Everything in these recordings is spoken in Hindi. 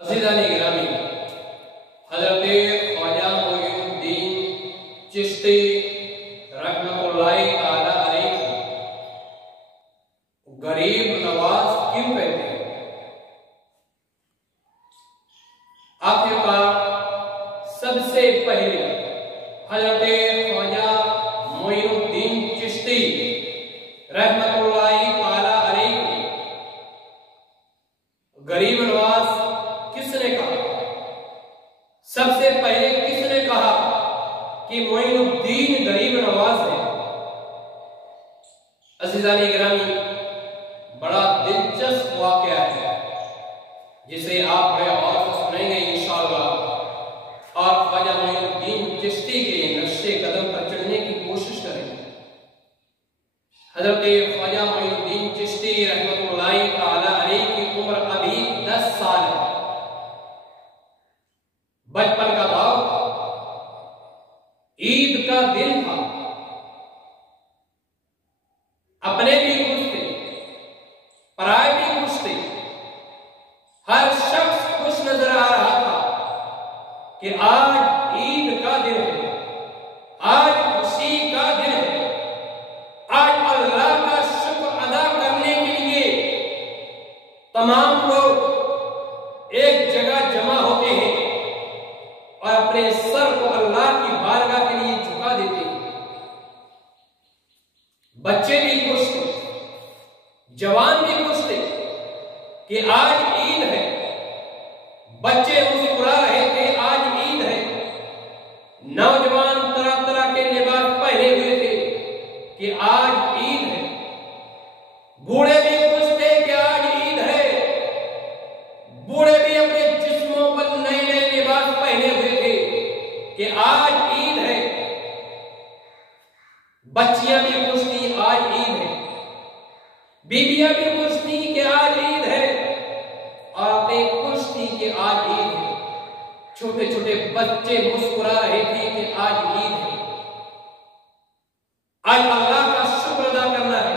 अज़ीज़ान गिरामी, हज़रत ख्वाजा मोइनुद्दीन चिश्ती रहमतुल्लाहि तआला अलैह गरीब नवाज क्यों कहते हैं? आखिरकार सबसे पहले हज़रत ख्वाजा मोइनुद्दीन चिश्ती रहमतुल्लाहि तआला अलैह गरीब नवाज किसने कहा? सबसे पहले किसने कहा कि मोइनुद्दीन गरीब नवाज है? अज़ीज़ान गिरामी, बड़ा दिलचस्प वाक़या है जिसे आप बड़े और से सुनेंगे इंशाअल्लाह, और ख्वाजा मोइनुद्दीन चिश्ती के नक्शे कदम पर चढ़ने की कोशिश करेंगे। हज़रत ख्वाजा मोइनुद्दीन चिश्ती रहमतुल्लाहि तआला अलैह की उम्र अभी 10 साल है। बचपन का दौर, ईद का दिन था, अपने भी खुश थे, पराए भी खुश थे, हर शख्स खुश नजर आ रहा था कि आज ईद का दिन है, आज खुशी का दिन है, आज अल्लाह का शुक्र अदा करने के लिए तमाम लोग एक जगह जमा होते हैं और अपने सर को अल्लाह की बारगाह के लिए झुका देते हैं। बच्चे भी खुश थे, जवान भी खुश थे कि आज ईद है। बच्चे मुस्कुरा रहे थे, आज ईद है। नौजवान तरह तरह के लिबास पहने हुए थे कि आज ईद है। बूढ़े भी खुश थे कि आज ईद है। बूढ़े भी अपने जिस्मों पर नए नए लिबास पहने हुए थे कि आज ईद है। बच्चियां भी खुश थी, आज ईद है। बीबियां भी खुश थी कि आज ईद है। औरतें खुश थी कि आज ईद है। छोटे छोटे बच्चे मुस्कुरा रहे थे कि आज ईद है। आज अल्लाह का शुक्र अदा करना है,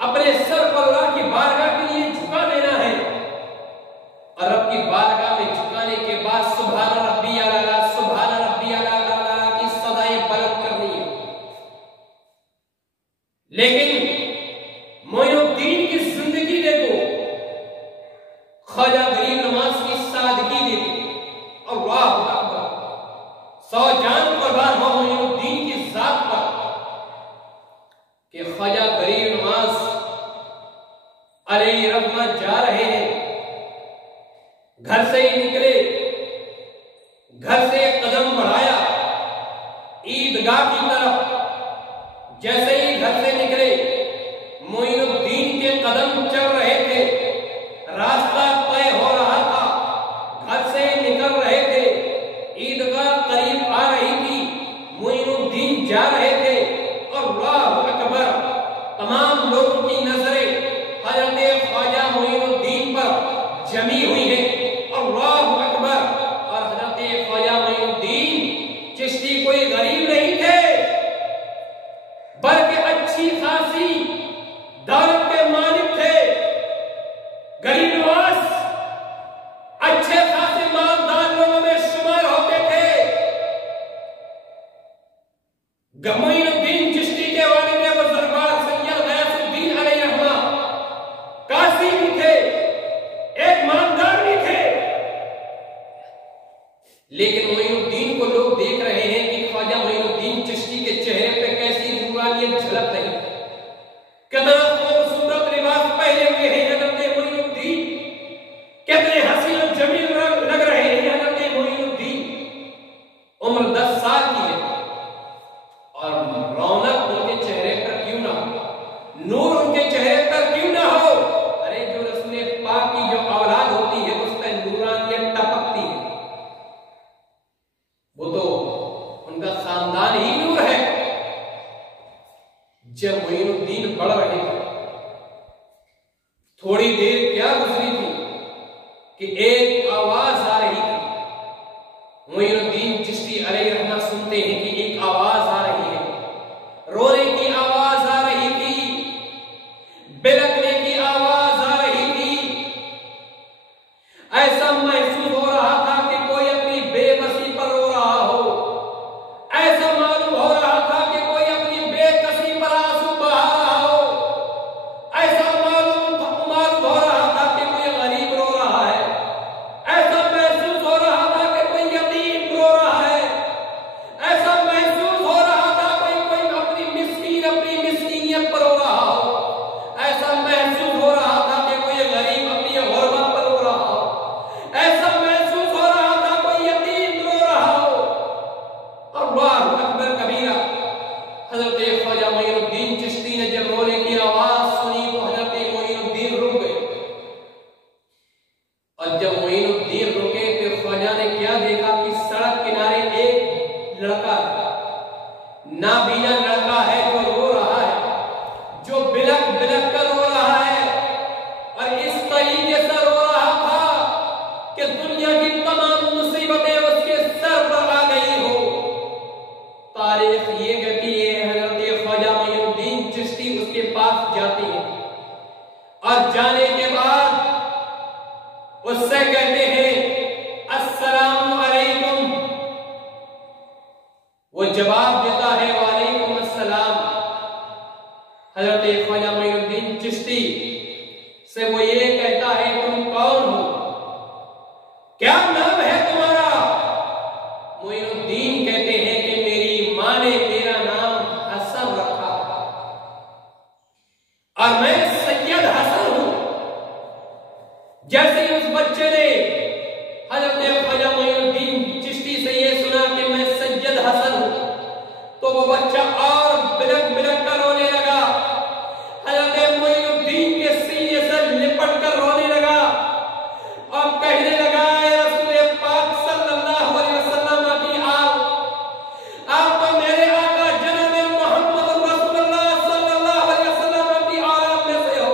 अपने सर को अल्लाह की बारगाह के लिए झुका देना है, और रब की बारगाह में झुकाने के बाद सुभान रब्बियल आला, सुभान रब्बियल आला की सदाएं बुलंद करनी है। लेकिन मोइनुद्दीन की जिंदगी देखो, ख्वाजा गरीब नवाज की सादगी देखो, अल्लाह अकबर। 100 जान कुर्बान हो मोइनुद्दीन की जात पर कि ख्वाजा गरीब नवाज अलैहि रहमत जा रहे हैं। घर से ही निकले, घर से एक कदम बढ़ाया ईदगाह की तरफ। जैसे ही घर से निकले, मोइनुद्दीन के कदम चल रहे थे, रास्ता तय हो रहा था, घर से निकल रहे थे, ईदगाह करीब आ रही थी, मोइनुद्दीन जा रहे थे। अल्लाह अकबर। तमाम लोगों की नजरें हजरत ख्वाजा मोइनुद्दीन पर जमी हुई है। अल्लाह अकबर। और हजरत ख्वाजा मोइनुद्दीन चिश्ती कोई गरीब नहीं थे, बल्कि अच्छी खासी दौलत के मालिक थे। गरीब नवाज अच्छे खासे मालदार लोगों में शुमार होते थे। मोइनुद्दीन चिश्ती के वालिद बुजुर्गवार सैयद गयासुद्दीन अलैहि रहमा कासी भी थे, एक मालदार भी थे। लेकिन मोइनुद्दीन को लोग देख रहे हैं कि ख्वाजा मोइनुद्दीन चिश्ती के चेहरे पे कैसी नूरानियत झलक रही, कितना खूबसूरत लिबास पहने हुए हैं हजरत मोइनुद्दीन, कितने हसीन और जमील लग रहे हैं हजरत मोइनुद्दीन। उम्र 10 साल की है और रौनक उनके चेहरे पर क्यों ना हो, नूर उनके चेहरे पर क्यों ना हो? अरे जो रसूल पाक की जो औलाद होती है उस पर नूरानियत टपकती है, वो तो उनका खानदान ही नूर है। जब मोइनुद्दीन बढ़ रहे थे, थोड़ी देर क्या गुजरी थी कि एक आवाज आ रही थी। मोइनुद्दीन चिश्ती अलैहि रहमत सुनते हैं कि एक आवाज आ रही है, रोने की आवाज आ रही थी, बिलखने की आवाज आ रही थी। ऐसा महसूस हो रहा था कि कोई अपनी बेबसी पर रो रहा हो, ऐसा मालूम हो रहा था कि कोई अपनी बेकसी पर आंसू बहा रहा हो, ऐसा मालूम हो रहा था कि कोई गरीब रो रहा है, ऐसा महसूस हो रहा था कि कोई यतीम रो रहा है, ऐसा महसूस हो रहा था कोई अपनी मिस्कीनियत पर रो रहा हो, ऐसा महसूस हो रहा था कि कोई गरीब अपनी गुर्बत पर रो रहा हो, ऐसा महसूस हो रहा था कोई यतीम रो रहा हो। अल्लाहु अकबर कबीरा। हजरत ख्वाजा मोइनुद्दीन चिश्ती ने जब रोने की आवाज सुनी तो हजरत मोइनुद्दीन रुक गए, और जब मोइनुद्दीन रुके तो ख्वाजा ने क्या देखा कि सड़क किनारे एक लड़का, नाबीना लड़का है जो रो रहा है, जो बिलक बिलक कर रो रहा है, और इस तरीके से रो रहा था कि दुनिया की तमाम मुसीबतें उसके सर पर आ गई हो। तारीख ये कहती है हजरत ख्वाजा मोइनुद्दीन चिश्ती उसके पास जाते हैं, और जाने के बाद उससे कहते हैं अस्सलामु अलैकुम। वो जवाब देता है वालेकुम अस्सलाम। हजरत ख्वाजा मोइनुद्दीन चिश्ती से वो ये कहता है तुम कौन हो, क्या नाम है तुम्हारा? मोइनुद्दीन कहते हैं कि मेरी मां ने मेरा नाम हसन रखा और मैं सैयद हसन हूं। जैसे ही उस बच्चे ने हजरत ख्वाजा मोइनुद्दीन चिश्ती से ये सुना कि मैं सैयद हसन हूं, तो वो बच्चा और बिलक बिलक कर रोने लगा, हजरत मोइनुद्दीन के सीने से लिपट कर रोने लगा और कहने लगा रसूल पाक सल्लल्लाहु अलैहि वसल्लम की आप तो मेरे आका जनाब मोहम्मद रसूलुल्लाह सल्लल्लाहु अलैहि वसल्लम की औलाद में से हो,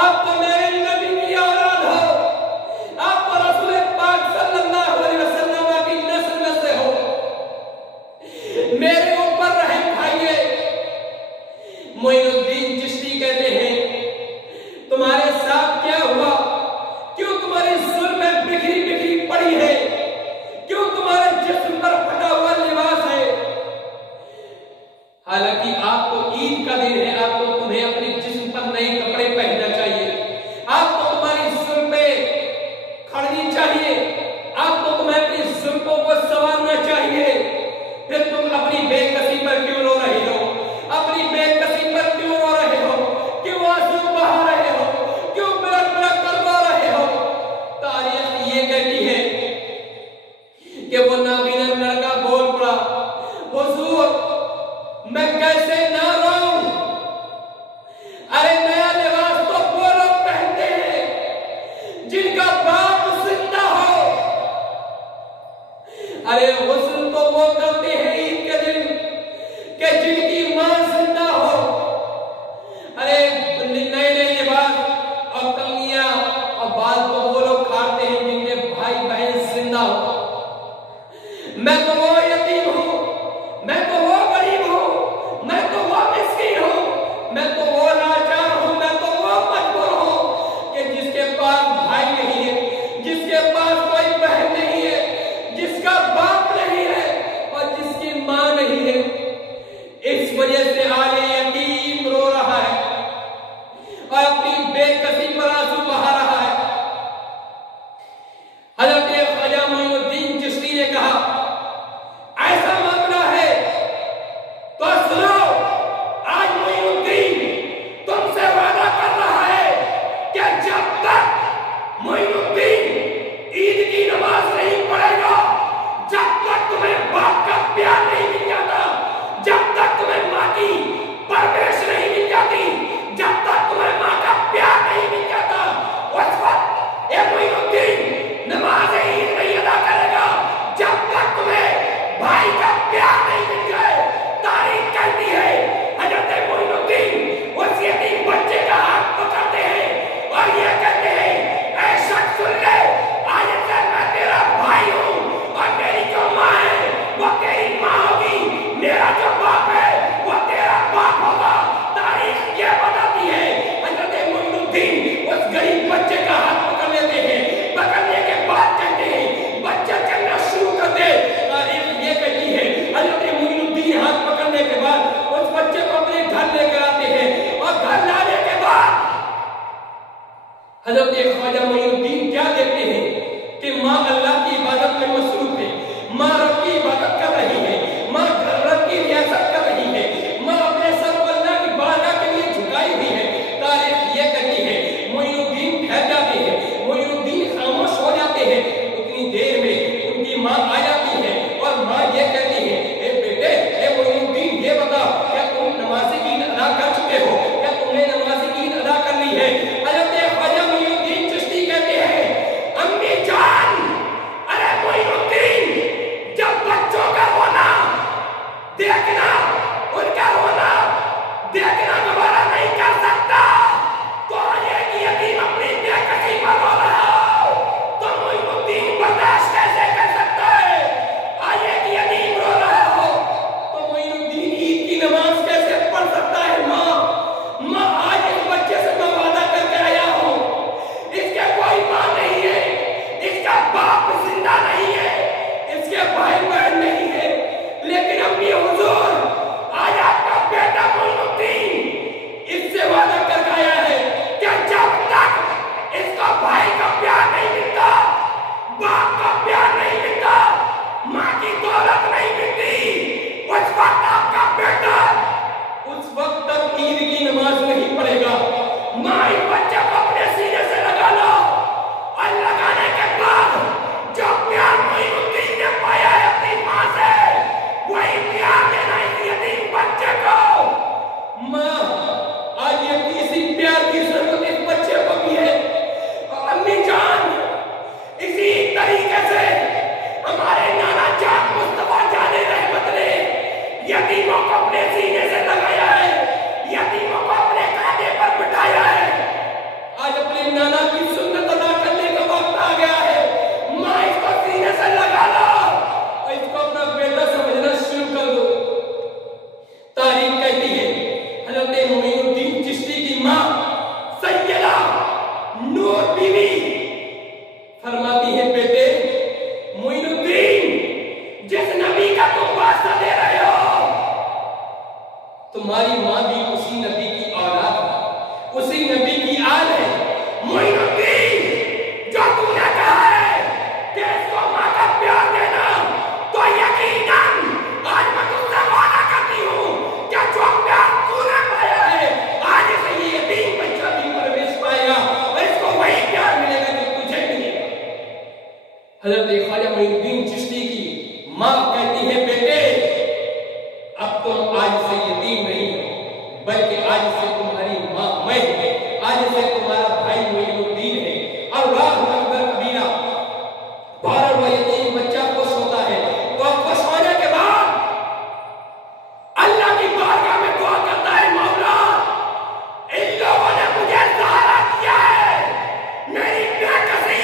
आप तो मेरे नबी की औलाद हो, आप तो रसूल पाक सल्लल्लाहु अलैहि वसल्लम की नस्ल में से हो, मेरे ऊपर रहम खाइए। मोइनुद्दीन चिश्ती कहते हैं तुम्हारे साथ क्या हुआ, क्यों तुम्हारी जुल्में बिखरी बिखरी पड़ी है, क्यों तुम्हारे जिस्म पर फटा हुआ लिबास है? हालांकि आपको ईद का दिन है, आपको तुम्हें अपने जिस्म पर नए कपड़े पहनना चाहिए, आपको तुम्हारी जुल्में खड़नी चाहिए, आपको तुम्हें अपनी जुल्फों को संवारना चाहिए, फिर तुम अपनी बेकसी पर क्यों रो रहे हो? अपनी बेकसी पर क्यों रो रहे हो? क्यों आंसू बहा रहे हो? क्यों बिलक बिलक कर रो रहे हो? तारीख ये कहती है कि वो नाबीना लड़का बोल पड़ा, हुजूर मैं कैसे ना रोऊं? अरे नया लिबास तो वो लोग पहनते हैं जिनका बाप जिंदा हो, अरे हुस्न तो वो करते हैं ईद के दिन कि जिनकी मां जिंदा हो। अरे नए नए लिबास और कंगियां और बाल तो वो लोग खाते हैं जिनके भाई बहन जिंदा हो। मैं तो वो यतीम हूं, मैं तो वो गरीब हूं, मैं तो वो मिस्कीन हूं, मैं तो वो लाचार हूं, मैं तो वो मजबूर हूं कि जिसके पास भाई नहीं है, जिसके पास कोई बहन नहीं है, जिसका बाप नहीं हजरत ख्वाजा मोइनुद्दीन क्या देखते हैं कि माँ अल्लाह की इबादत में मसरूफ है, माँ रब की इबादत कर रही है, माँ रब की रियासत कर रही है, माँ अपने सर को अल्लाह की बारगाह के लिए झुकाई हुई है। तारीख ये कहती है मोइनुद्दीन ठहर जाते हैं, मोइनुद्दीन खामोश हो जाते हैं। उतनी देर में उनकी माँ आ जाती है और माँ ये कहती है, ए बेटे, ए मोइनुद्दीन, ये बता क्या तुम नमाज ईद अदा कर चुके हो, क्या तुमने नमाज ईद अदा कर ली है? हजरत ख्वाजा मोइनुद्दीन चिश्ती कहते हैं, अम्मी जान, अरे मोइनुद्दीन, जब बच्चों का रोना देखना, उनका रोना देखना दोबारा नहीं कर सकता, तो ये कि यतीम अपनी बेकसी पर रो रहा हो, तो मोइनुद्दीन बर्दाश्त कैसे कर सकता है? आये कि यतीम रो रहा हो, तो मोइनुद्दीन ईद की नमाज कैसे पढ़ सकता है? माँ आज इस बच्चे से मैं वादा करके आया हूँ, इसके कोई माँ नहीं है, इसका बाप जिंदा नहीं है, इसके भाई बहन नहीं है, लेकिन अम्मी हुजूर, आज आपका बेटा मोइनुद्दीन इससे वादा करके आया है कि जब तक इसका भाई का प्यार नहीं मिलता, बाप का प्यार नहीं मिलता, माँ की दौलत नहीं मिलती, उस वक्त आपका बेटा उस वक्त तक ईद की नमाज नहीं पढ़ेगा। माँ इस बच्चे को अपने सीने से लगा लो और लगाने के बाद जो प्यार मोइनुद्दीन ने पाया है अपनी माँ से, वही प्यार देना इस यतीम बच्चे को। माँ, आज ये किसी प्यार की जरूरत इस बच्चे को भी है। अम्मी जान, इसी तरीके से हमारे नाना जान मुस्तफा जाने रहमत ने यतीमों को अपने सीने से लगाया है, यतीमों को अपने कांधे पर बिठाया है। आज अपने नाना की सुन्नत अदा करने का वक्त आ गया है। माँ, इसको सीने से लगा लो और इसको अपना बेटा समझना शुरू कर दो। तारीख कहती है हजरत मोइनुद्दीन चिश्ती की माँ सैयदा नूर बीवी फरमाती है, बेटे मोइनुद्दीन, जिस नबी का तुम वास्ता दे रहे हो, तुम्हारी माँ भी उसी नबी की औलाद है, उसी नबी की आल है। मोइनुद्दीन, जो तूने कहा है कि इसको माँ का प्यार देना, तो यकीनन आज मैं तुझसे वादा करती हूँ कि जो प्यार तूने पाया है, आज से ये यतीम बच्चा भी परवरिश पाएगा और इसको वही प्यार मिलेगा जो तुझे मिलेगा। हजरत ख्वाजा मोइनुद्दीन चिश्ती की माँ कहती है, बेटे, अब तुम आज से यतीम नहीं हो, बल्कि आज से तुम्हारी माँ मैं हूं, आज से तुम्हारा भाई मोइनुद्दीन है। अल्लाहु अकबर कबीरा। 12वां यतीम बच्चा खुश होता है और खुश होने के बाद अल्लाह की बारगाह में दुआ करता है, मौला, इन लोगों ने मुझे सहारा दिया है, मेरी बेकसी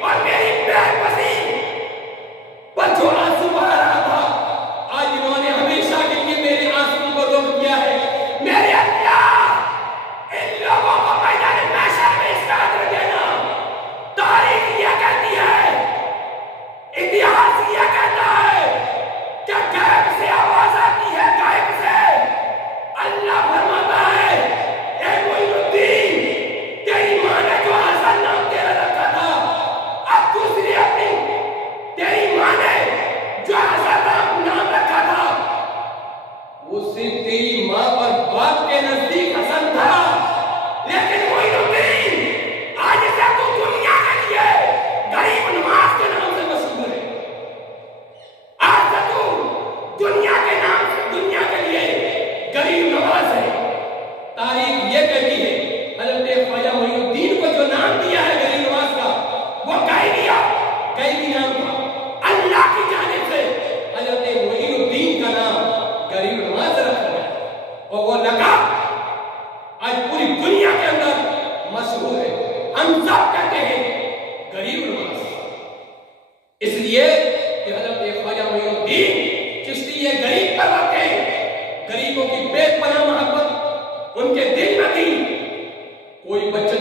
और मेरी बेबसी पर जो आंसू बहा रहा था, आज इन्होंने हमेशा के लिए मेरे आंसू को रोक दिया है। मेरे अल्लाह, इन लोगों को मैदान महशर में इस्ताद देना। तारीख यह कहती है, इतिहास यह कहता है कि गायब से आवाज आती है, गायब से अल्लाह फरमाता है, ए मोइनुद्दीन, तेरी माँ ने जो हसन नाम तेरा रखा था, अब दूसरी अपनी तेरी माँ ने जो हसन नाम रखा था, वो सिर्फ तेरी माँ और बाप के नजदीक हसन था, लेकिन मोइनुद्दीन, आज से तू दुनिया के लिए गरीब नवाज के नाम से मशहूर है। आज से तू दुनिया के नाम से, दुनिया के लिए गरीब नवाज है। तारीख ये कहती है हजरत ख्वाजा मोइनुद्दीन को जो नाम दिया है गरीब नवाज का, वो गैबी नाम था, अल्लाह की जानिब से हजरत मोइनुद्दीन का नाम गरीब नवाज रखा गया और वो लक़ब आज पूरी दुनिया के अंदर मशहूर है। हम सब कहते हैं गरीब नवाज, इसलिए कि हजरत ख्वाजा मोइनुद्दीन चिश्ती ये गरीब पर रखे, गरीबों की बेपनाह मोहब्बत उनके दिल में थी। कोई बच्चा